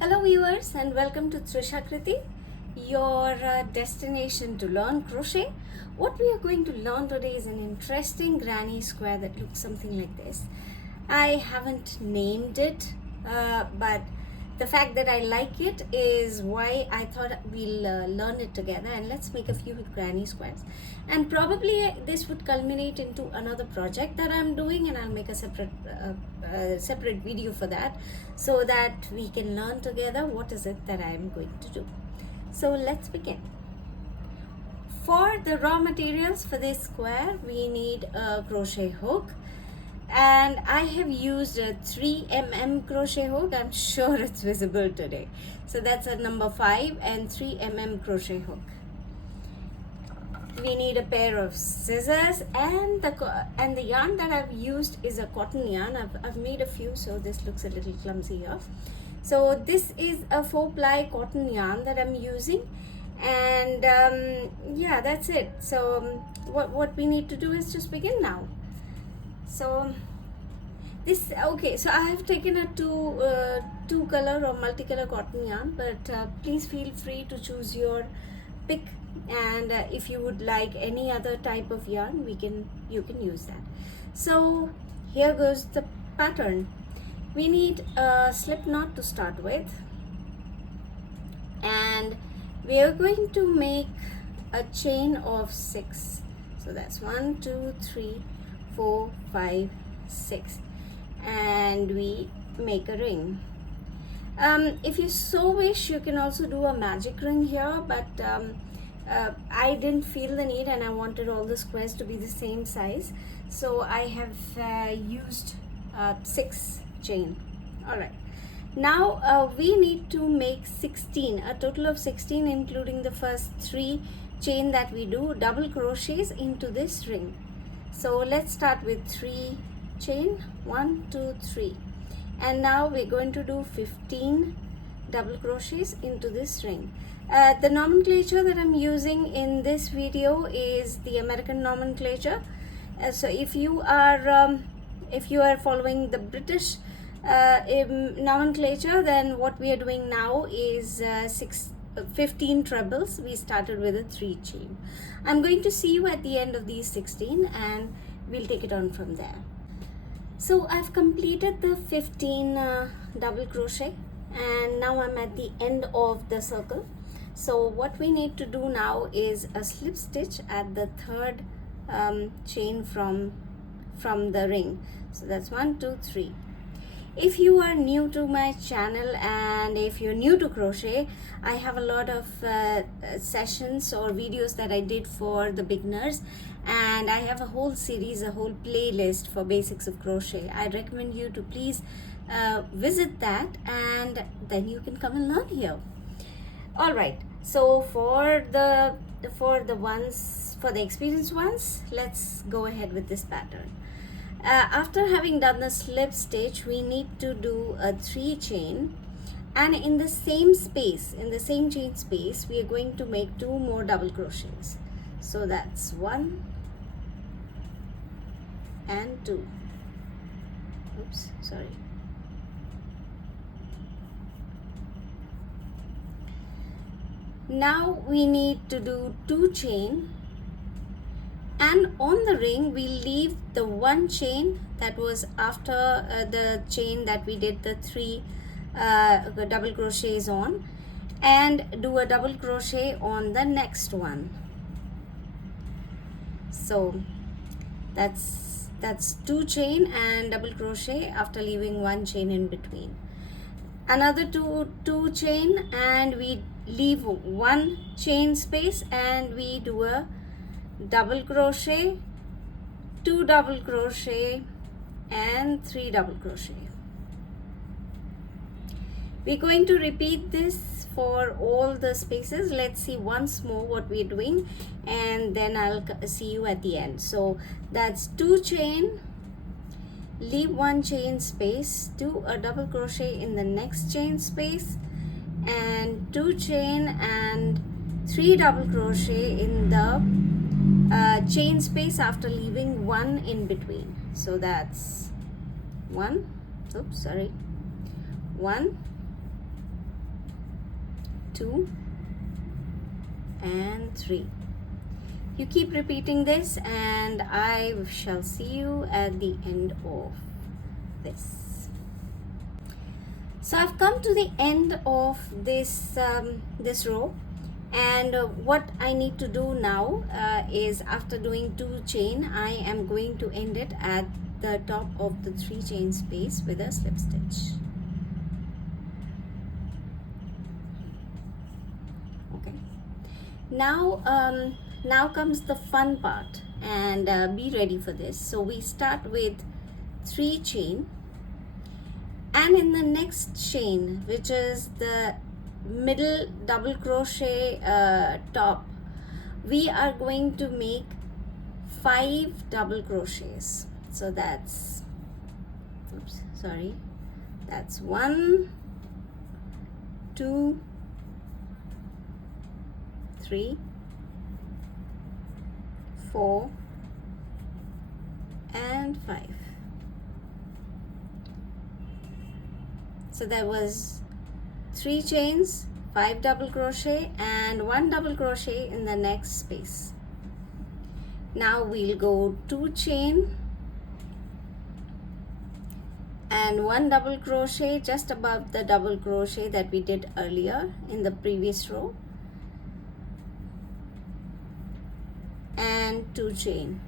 Hello viewers and welcome to TrishaKriti, your destination to learn crochet. What we are going to learn today is an interesting granny square that looks something like this. I haven't named it, but the fact that I like it is why I thought we'll learn it together, and let's make a few granny squares. And probably this would culminate into another project that I'm doing, and I'll make a separate video for that so that we can learn together what is it that I'm going to do. So let's begin. For the raw materials for this square, we need a crochet hook, and I have used a 3mm crochet hook. I'm sure it's visible today. So that's a number 5 and 3mm crochet hook. We need a pair of scissors, and the yarn that I've used is a cotton yarn. I've made a few, so this looks a little clumsy here. So this is a 4-ply cotton yarn that I'm using, and yeah, that's it. So what we need to do is just begin now. So so I have taken a two color or multicolor cotton yarn, but please feel free to choose your pick, and if you would like any other type of yarn, you can use that. So here goes the pattern. We need a slip knot to start with, and we are going to make a chain of 6. So that's 1, 2, 3, 4, 5, 6, and we make a ring. If you so wish, you can also do a magic ring here, but I didn't feel the need, and I wanted all the squares to be the same size, so I have used 6 chain. Alright, now we need to make 16, a total of 16, including the first 3 chain that we do double crochets into this ring. So let's start with 3 chain, 1, 2, 3, and now we're going to do 15 double crochets into this ring. The nomenclature that I'm using in this video is the American nomenclature. So if you are following the British nomenclature, then what we are doing now is 15 trebles. We started with a 3 chain. I'm going to see you at the end of these 16, and we'll take it on from there. So I've completed the 15 double crochet, and now I'm at the end of the circle. So what we need to do now is a slip stitch at the 3rd chain from the ring. So that's 1, 2, 3. If you are new to my channel, and if you're new to crochet, I have a lot of sessions or videos that I did for the beginners, and I have a whole series, a whole playlist for basics of crochet. I recommend you to please visit that, and then you can come and learn here. All right, so for the experienced ones, let's go ahead with this pattern. After having done the slip stitch, we need to do a 3 chain, and in the same chain space, we are going to make 2 more double crochets. So that's 1 and 2. Oops, sorry. Now we need to do 2 chain, and on the ring we leave the 1 chain that was after the chain that we did the 3 double crochets on, and do a double crochet on the next one. So that's 2 chain and double crochet after leaving 1 chain in between. Another two chain, and we leave 1 chain space, and we do a double crochet, 2 double crochet, and 3 double crochet. We're going to repeat this for all the spaces. Let's see once more what we're doing, and then I'll see you at the end. So that's 2 chain, leave 1 chain space, do a double crochet in the next chain space, and 2 chain and 3 double crochet in the chain space after leaving 1 in between. So that's 1, oops, sorry, 1, 2 and 3. You keep repeating this and I shall see you at the end of this. So I've come to the end of this this row, and what I need to do now is, after doing 2 chain, I am going to end it at the top of the 3 chain space with a slip stitch. Okay, now comes the fun part, and be ready for this. So we start with 3 chain, and in the next chain, which is the middle double crochet top, we are going to make 5 double crochets. So that's, oops, sorry, that's 1, 2, 3, 4 and 5. So there was 3 chains, 5 double crochet and 1 double crochet in the next space. Now we'll go 2 chain and 1 double crochet just above the double crochet that we did earlier in the previous row, and 2 chain.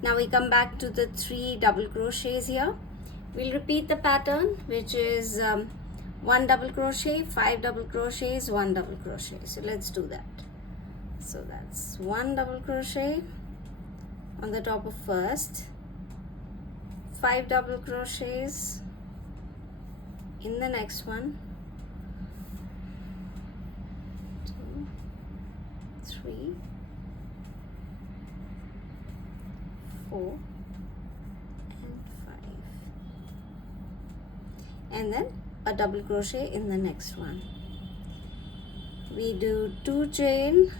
Now we come back to the 3 double crochets here. We'll repeat the pattern, which is 1 double crochet, 5 double crochets, 1 double crochet. So let's do that. So that's 1 double crochet on the top of first, 5 double crochets in the next one, 2, 3, 4 and 5, and then a double crochet in the next one. We do 2 chain,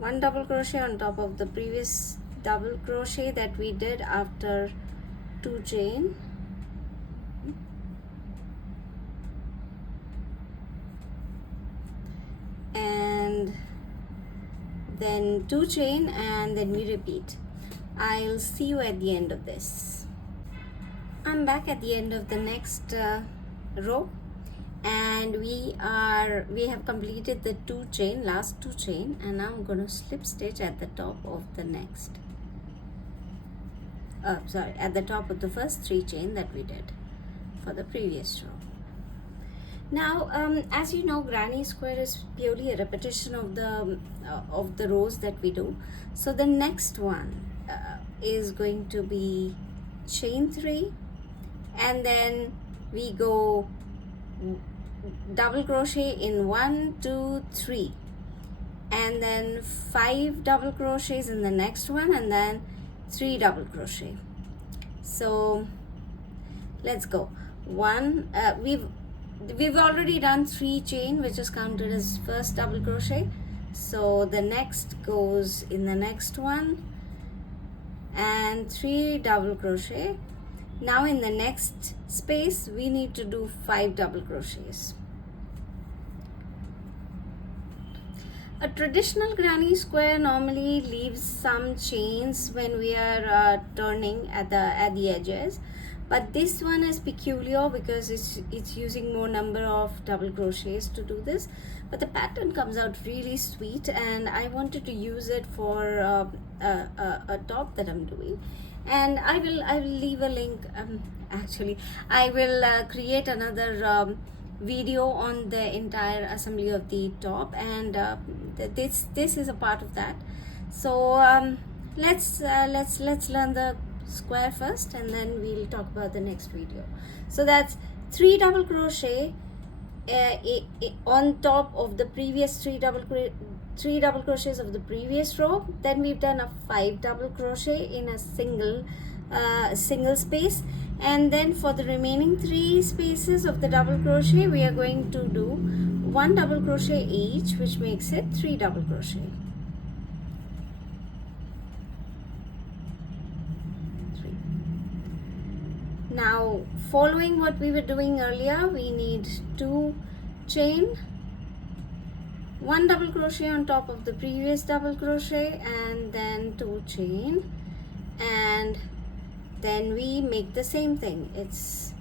1 double crochet on top of the previous double crochet that we did after 2 chain, and then 2 chain, and then we repeat. I'll see you at the end of this. I'm back at the end of the next row, and we have completed the 2 chain, last 2 chain, and now I'm going to slip stitch at the top of the next at the top of the first 3 chain that we did for the previous row. Now as you know, granny square is purely a repetition of the rows that we do. So the next one is going to be chain 3, and then we go double crochet in 1, 2, 3, and then 5 double crochets in the next one, and then 3 double crochet. So let's go. We've already done 3 chain, which is counted as first double crochet. So the next goes in the next one and 3 double crochet. Now in the next space we need to do 5 double crochets. A traditional granny square normally leaves some chains when we are turning at the edges, but this one is peculiar because it's using more number of double crochets to do this, but the pattern comes out really sweet, and I wanted to use it for a top that I'm doing. And I will leave a link. Actually I will create another video on the entire assembly of the top, and this is a part of that. So let's learn the square first, and then we'll talk about the next video. So that's 3 double crochet on top of the previous 3 double crochets of the previous row. Then we've done a 5 double crochet in a single space, and then for the remaining 3 spaces of the double crochet we are going to do 1 double crochet each, which makes it 3 double crochet. 3. Now following what we were doing earlier, we need 2 chain, 1 double crochet on top of the previous double crochet, and then 2 chain, and then we make the same thing. It's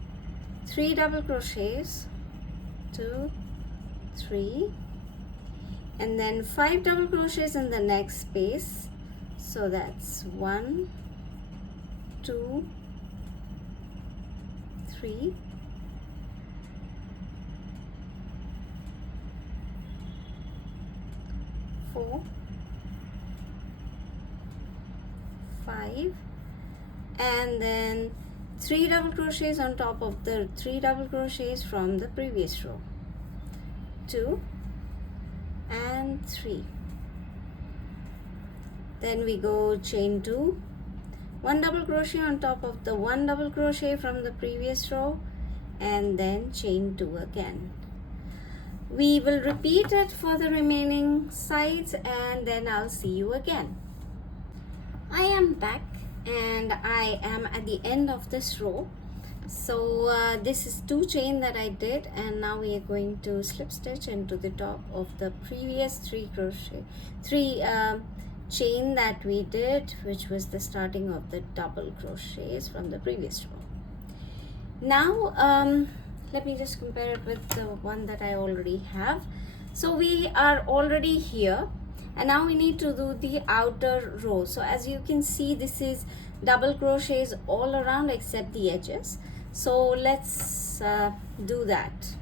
3 double crochets, 2, 3, and then 5 double crochets in the next space. So that's 1, 2, 3, 4, 5, and then 3 double crochets on top of the 3 double crochets from the previous row, 2 and 3. Then we go chain 2, 1 double crochet on top of the 1 double crochet from the previous row, and then chain 2 again. We will repeat it for the remaining sides, and then I'll see you again. I am back and I am at the end of this row. So this is 2 chain that I did, and now we are going to slip stitch into the top of the previous 3 chain that we did, which was the starting of the double crochets from the previous row. Now let me just compare it with the one that I already have. So we are already here, and now we need to do the outer row. So as you can see, this is double crochets all around except the edges. So let's do that.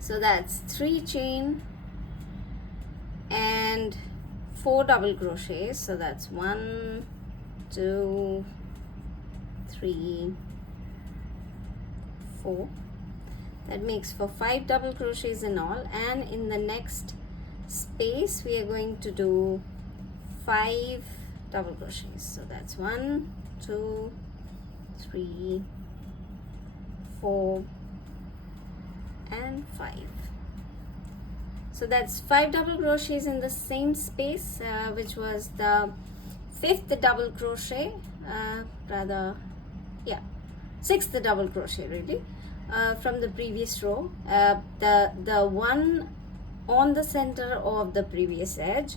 So that's 3 chain and 4 double crochets. So that's 1, 2, 3, 4. That makes for 5 double crochets in all, and in the next space we are going to do 5 double crochets. So that's 1, 2, 3, 4 and 5. So that's 5 double crochets in the same space, which was the 5th double crochet, 6th double crochet really, from the previous row, the one on the center of the previous edge,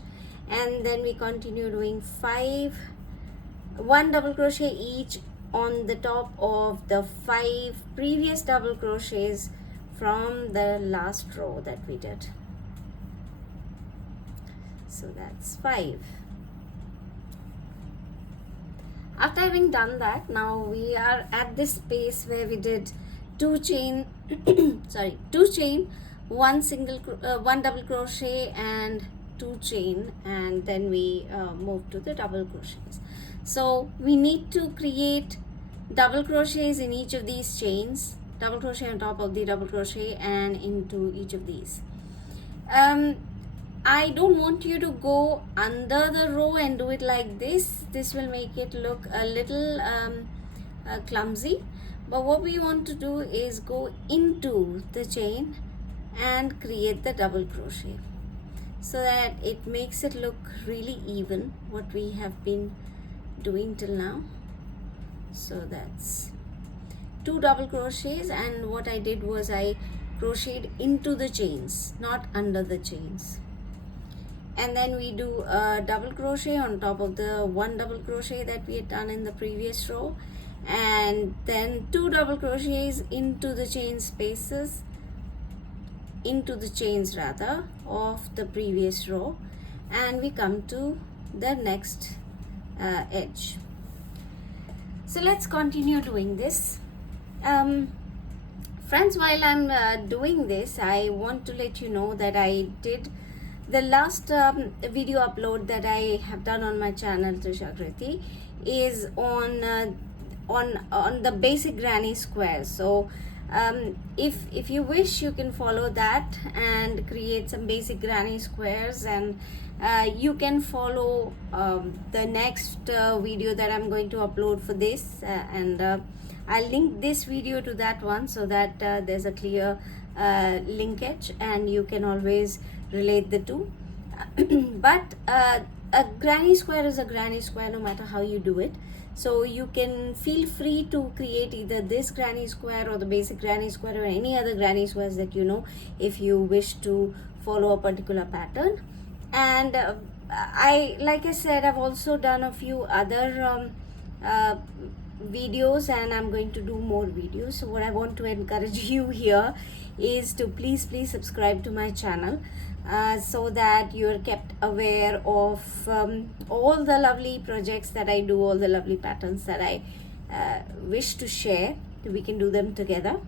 and then we continue doing 1 double crochet each on the top of the 5 previous double crochets from the last row that we did. So that's 5. After having done that, now we are at this space where we did 2 chain 2 chain, 1 double crochet and 2 chain, and then we move to the double crochets. So we need to create double crochets in each of these chains, double crochet on top of the double crochet and into each of these. I don't want you to go under the row and do it like this. This will make it look a little clumsy. But what we want to do is go into the chain and create the double crochet, so that it makes it look really even, what we have been doing till now. So that's 2 double crochets, and what I did was I crocheted into the chains, not under the chains. And then we do a double crochet on top of the 1 double crochet that we had done in the previous row, and then 2 double crochets into the chain spaces, into the chains rather, of the previous row, and we come to the next edge. So let's continue doing this. Friends, while I'm doing this, I want to let you know that I did the last video upload that I have done on my channel TrishaKriti is on the basic granny square. So if you wish, you can follow that and create some basic granny squares, and you can follow the next video that I'm going to upload for this, and I'll link this video to that one, so that there's a clear linkage and you can always relate the two. But a granny square is a granny square no matter how you do it. So you can feel free to create either this granny square or the basic granny square or any other granny squares that you know, if you wish to follow a particular pattern. And like I said, I've also done a few other videos, and I'm going to do more videos. So what I want to encourage you here is to please subscribe to my channel, so that you're kept aware of all the lovely projects that I do, all the lovely patterns that I wish to share. We can do them together.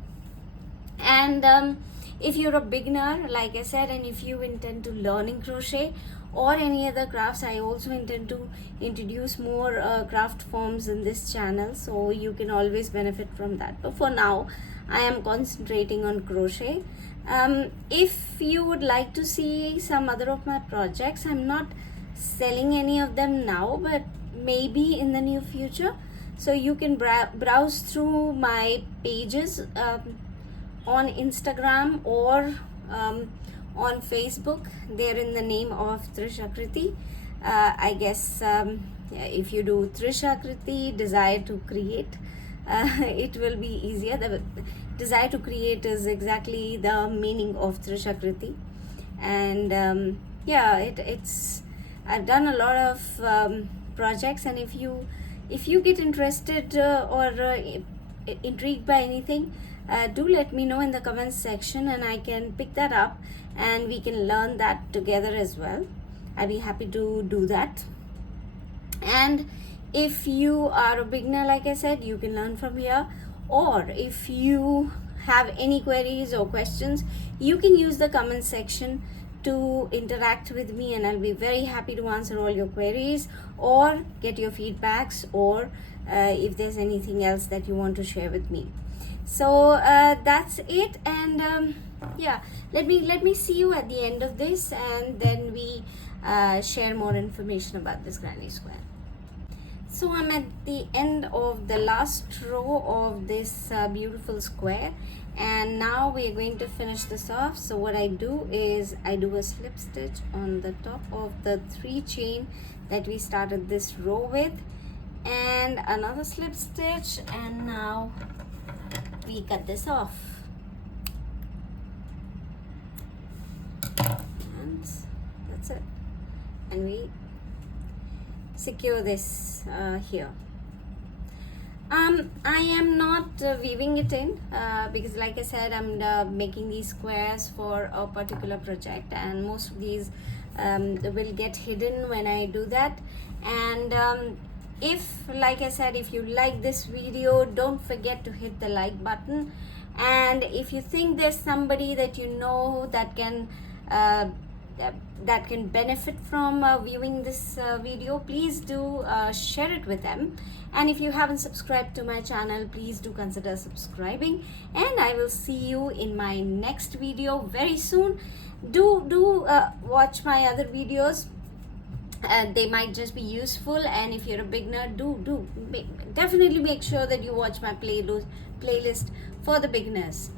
And if you're a beginner, like I said, and if you intend to learning crochet or any other crafts, I also intend to introduce more craft forms in this channel, so you can always benefit from that. But for now, I am concentrating on crochet. If you would like to see some other of my projects, I'm not selling any of them now, but maybe in the near future. So you can browse through my pages on Instagram or on Facebook. They're in the name of TrishaKriti. I guess if you do TrishaKriti desire to create, it will be easier. The desire to create is exactly the meaning of TrishaKriti. And yeah, it's I've done a lot of projects, and if you get interested or intrigued by anything, do let me know in the comments section, and I can pick that up and we can learn that together as well. I'd be happy to do that. And if you are a beginner, like I said, you can learn from here, or if you have any queries or questions, you can use the comment section to interact with me, and I'll be very happy to answer all your queries or get your feedbacks, or if there's anything else that you want to share with me. So that's it. And yeah, let me see you at the end of this, and then we share more information about this granny square. So I'm at the end of the last row of this beautiful square, and now we're going to finish this off. So what I do is I do a slip stitch on the top of the 3 chain that we started this row with, and another slip stitch, and now we cut this off. And that's it, and we secure this here. I am not weaving it in because, like I said, I'm making these squares for a particular project, and most of these will get hidden when I do that. And if, like I said, if you like this video, don't forget to hit the like button. And if you think there's somebody that you know that can benefit from viewing this video, please do share it with them. And if you haven't subscribed to my channel, please do consider subscribing, and I will see you in my next video very soon. Do watch my other videos. They might just be useful, and if you're a beginner, definitely make sure that you watch my playlist for the beginners.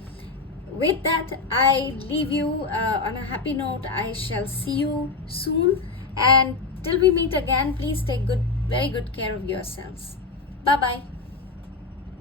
With that, I leave you on a happy note. I shall see you soon, and till we meet again, please take very good care of yourselves. Bye bye.